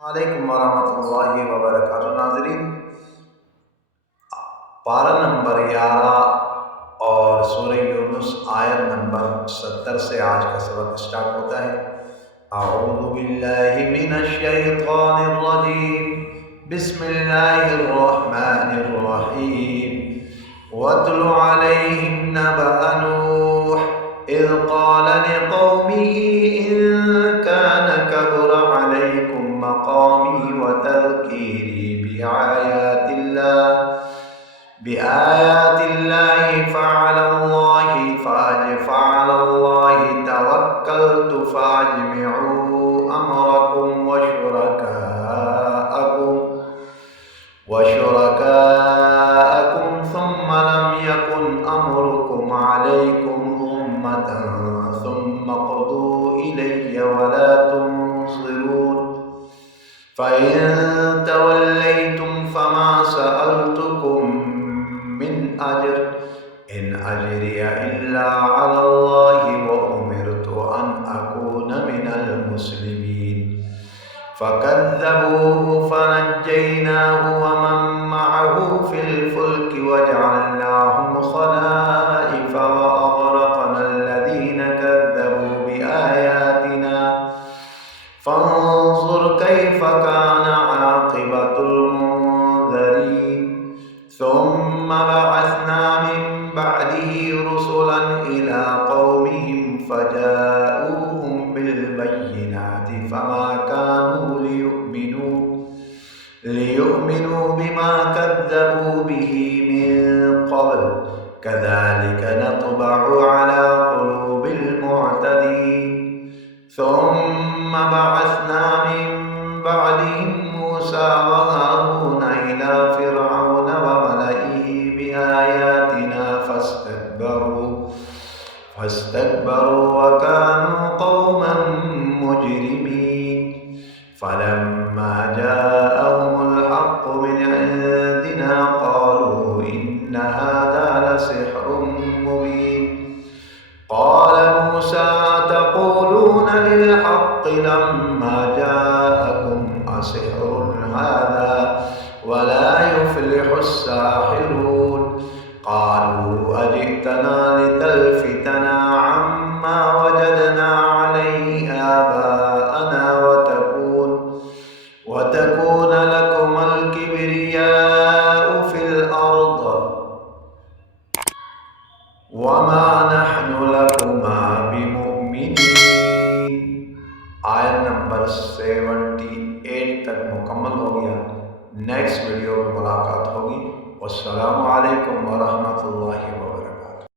वालेकुम वरहमतुल्लाहि वबरकातुहू। नाज़रीन, पारा नंबर 11 और सूरह यूनुस आयत नंबर 70 से आज का सबक स्टार्ट होता है। अऊज़ु बिल्लाहि मिनश शैतानिर रजीम, बिस्मिल्लाहिर रहमानिर रहीम। वत्लु अलैहिम नबअ नूह इज़ क़ाल लिक़ौमिही इन कान कबुरा अलैकुम मक़ामी व तज़कीरी बिआयातिल्लाहि फ़अलल्लाहि तवक्कलतु फ़अजमिऊ अमरकुम वशुरकाअकुम सुम्मा लम यकुन अम्रुकुम अलैकुम गुम्मतन सुम्मा क़ुदू इलैया वला तुनज़िरून। फ़इन तवल्लैतुम फ़मा सअल्तुकुम मिन अज्र इन अज्रिय इल्ला अलल्लाहि व उमिरतु अन अकून मिनल मुस्लिमीन। फ़कज़्ज़बूहु फ़नज्जयनाहु व मन मअहु फ़िल फ़ुल्कि वजअलनाहुम ख़लाइफ़ व अग़रक़ना अल्लज़ीना कज़्ज़बू बिआयातिना फ़न्ज़ुर कैफ़ कान आक़िबतुल मुनज़रीन। सुम्मा बअस्ना मिन बअदिही रुसुलन इला क़ौमिहिम फ़जाऊहुम बिलबय्यिनाति फ़मा कानू लियु'मिनू बिमा कज़्ज़बू बिही मिन क़ब्ल कज़ालिक नत्बअु अला क़ुलूबिल मुअ्तदीन। सुम्मा बअस्ना मिन बअदिहिम मूसा व हारून इला फ़िरऔन व मलइही बिआयातिना फ़स्तकबरू व कानू क़ौमन मुजरिमीन। फ़लम्मा जाअहुमुल हक़्क़ु मिन इंदिना क़ालू इन्न हाज़ा लसिह्रुम मुबीन। क़ाल मूसा अतक़ूलून लिल-हक़्क़ि लम्मा जाअकुम असिह्रुन हाज़ा वला युफ़्लिहुस-साहिरून। क़ालू अजि'तना लितल्फ़ितना अम्मा वजदना अलैहि आबाअना वतकून लकुमुल किब्रियाउ फ़िल अर्ज़ वमा नहनु लकुमा बिमुअ्मिनीन। आयत नंबर 78 तक मुकम्मल हो गया। नेक्स्ट वीडियो में मुलाकात होगी। वस्सलामु अलैकुम वरहमतुल्लाहि वबरकातुहू।